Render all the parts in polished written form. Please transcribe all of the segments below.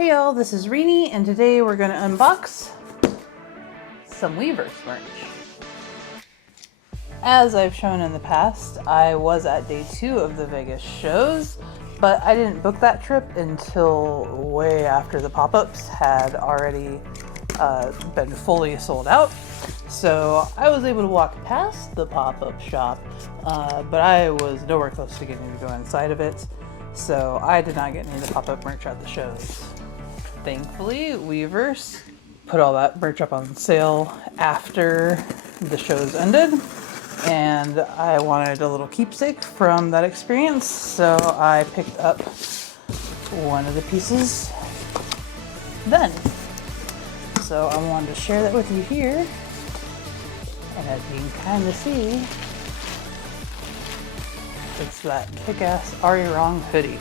Hey y'all, this is Rini, and today we're going to unbox some Weverse merch. As I've shown in the past, I was at day 2 of the Vegas shows, but I didn't book that trip until way after the pop-ups had already been fully sold out. So I was able to walk past the pop-up shop, but I was nowhere close to getting to go inside of it. So I did not get any of the pop-up merch at the shows. Thankfully, Weverse put all that merch up on sale after the shows ended, and I wanted a little keepsake from that experience, so I picked up one of the pieces then. So I wanted to share that with you here, and as you can kind of see, it's that kick-ass Arirang hoodie.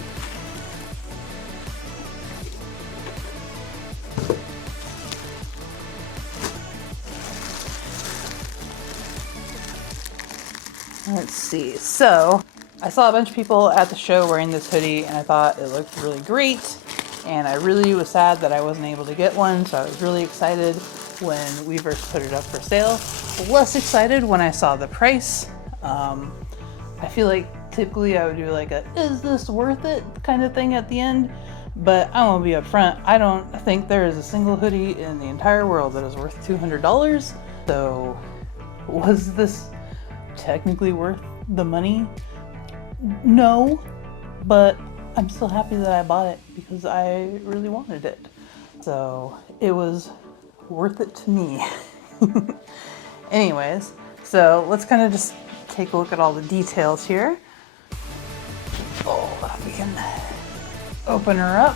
Let's see, so I saw a bunch of people at the show wearing this hoodie and I thought it looked really great, and I really was sad that I wasn't able to get one, so I was really excited when Weverse put it up for sale. Less excited when I saw the price. I feel like typically I would do like a "is this worth it" kind of thing at the end, but I want to be upfront. I don't think there is a single hoodie in the entire world that is worth $200. So was this technically worth the money? No, but I'm still happy that I bought it because I really wanted it. So it was worth it to me. Anyways, so let's kind of just take a look at all the details here. Oh, we can open her up.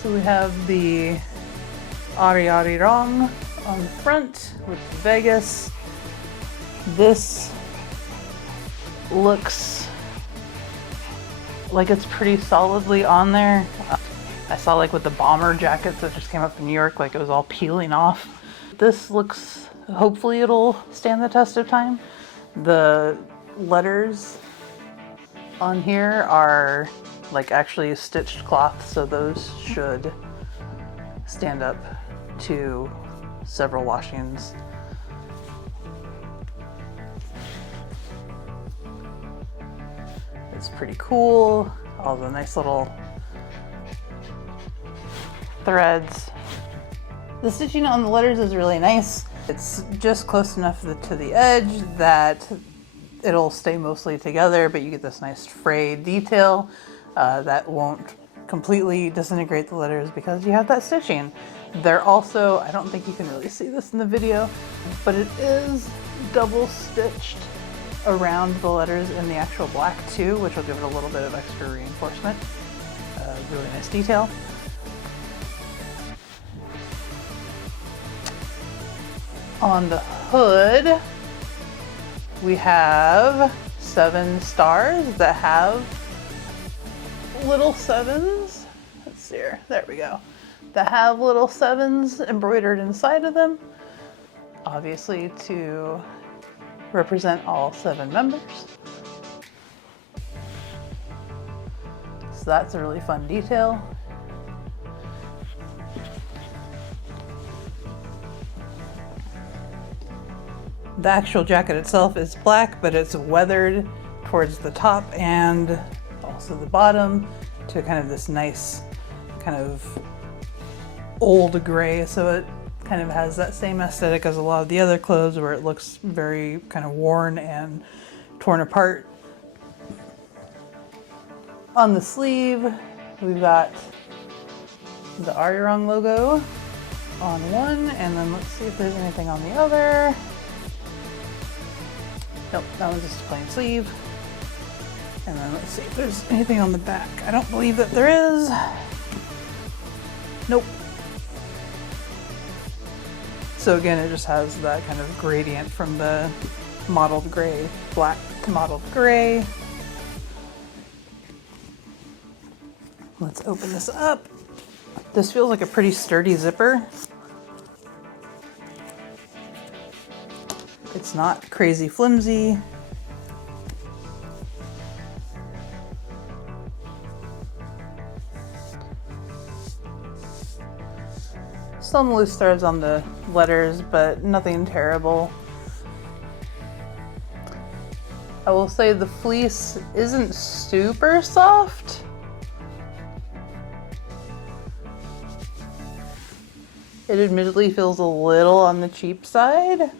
So we have the Arirang on the front with Vegas. This looks like it's pretty solidly on there. I saw like with the bomber jackets that just came up in New York, like it was all peeling off. This looks, hopefully it'll stand the test of time. The letters on here are like actually stitched cloth, so those should stand up to several washings. It's pretty cool. All the nice little threads. The stitching on the letters is really nice. It's just close enough to the edge that it'll stay mostly together, but you get this nice frayed detail that won't completely disintegrate the letters because you have that stitching. They're also, I don't think you can really see this in the video, but it is double stitched around the letters in the actual black too, which will give it a little bit of extra reinforcement. Really nice detail. On the hood, we have 7 stars that have little 7s. Let's see here, there we go. That have little 7s embroidered inside of them, obviously to represent all 7 members. So that's a really fun detail. The actual jacket itself is black, but it's weathered towards the top and also the bottom to kind of this nice kind of old gray, so it kind of has that same aesthetic as a lot of the other clothes where it looks very kind of worn and torn apart. On the sleeve, we've got the Arirang logo on one, and then let's see if there's anything on the other. Nope, that one's just a plain sleeve. And then let's see if there's anything on the back. I don't believe that there is. Nope. So again, it just has that kind of gradient from the mottled gray, black to mottled gray. Let's open this up. This feels like a pretty sturdy zipper. It's not crazy flimsy. some loose threads on the letters, but nothing terrible. I will say the fleece isn't super soft. It admittedly feels a little on the cheap side.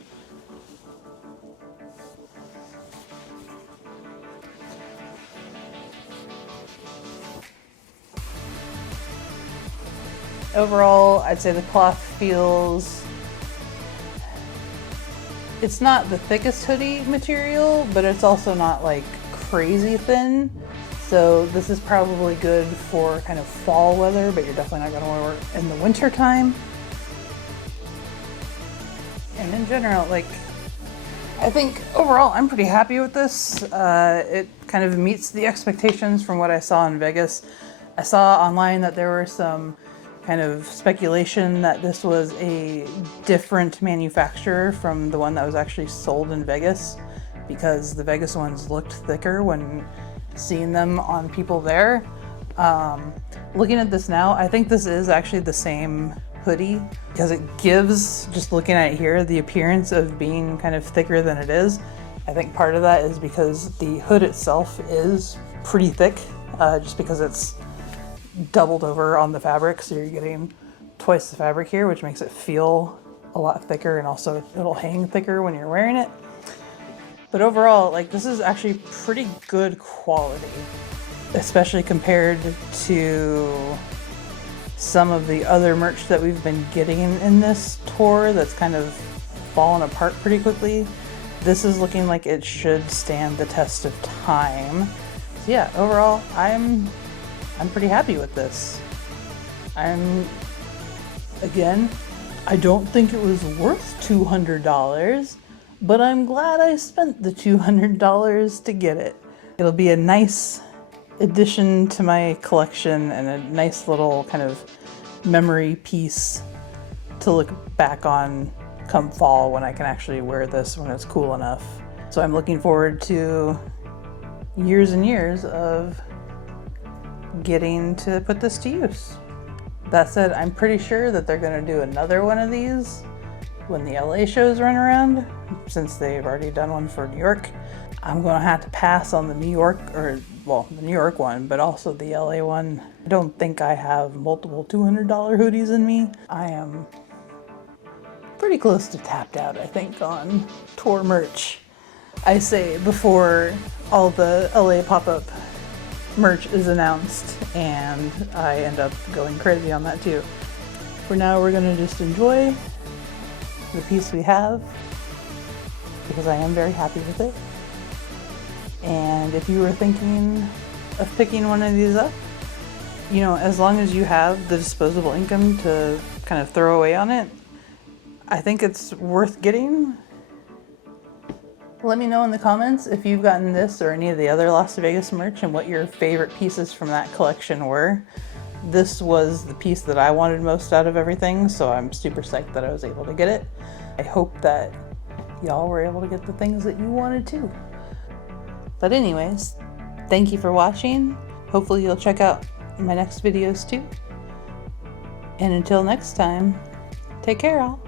Overall, I'd say the cloth feels, it's not the thickest hoodie material, but it's also not like crazy thin. So this is probably good for kind of fall weather, but you're definitely not going to wear it in the winter time. And in general, like, I think overall I'm pretty happy with this. It kind of meets the expectations from what I saw in Vegas. I saw online that there were some kind of speculation that this was a different manufacturer from the one that was actually sold in Vegas, because the Vegas ones looked thicker when seeing them on people there. Looking at this now, I think this is actually the same hoodie, because it gives, just looking at it here, the appearance of being kind of thicker than it is. I think part of that is because the hood itself is pretty thick, just because it's doubled over on the fabric, so you're getting twice the fabric here, which makes it feel a lot thicker, and also it'll hang thicker when you're wearing it. But overall, like, this is actually pretty good quality, especially compared to some of the other merch that we've been getting in this tour that's kind of fallen apart pretty quickly. This is looking like it should stand the test of time. So yeah, overall, I'm pretty happy with this. Again, I don't think it was worth $200, but I'm glad I spent the $200 to get it. It'll be a nice addition to my collection and a nice little kind of memory piece to look back on come fall, when I can actually wear this when it's cool enough. So I'm looking forward to years and years of getting to put this to use. That said, I'm pretty sure that they're going to do another one of these when the LA shows run around, since they've already done one for New York. I'm going to have to pass on the New York, or well, the New York one, but also the LA one. I don't think I have multiple $200 hoodies in me. I am pretty close to tapped out, I think, on tour merch. I say before all the LA pop-up merch is announced and I end up going crazy on that too. For now, we're gonna just enjoy the piece we have, because I am very happy with it. And if you were thinking of picking one of these up, you know, as long as you have the disposable income to kind of throw away on it, I think it's worth getting. Let me know in the comments if you've gotten this or any of the other Las Vegas merch and what your favorite pieces from that collection were. This was the piece that I wanted most out of everything, so I'm super psyched that I was able to get it. I hope that y'all were able to get the things that you wanted too. But anyways, thank you for watching. Hopefully you'll check out my next videos too. And until next time, take care all.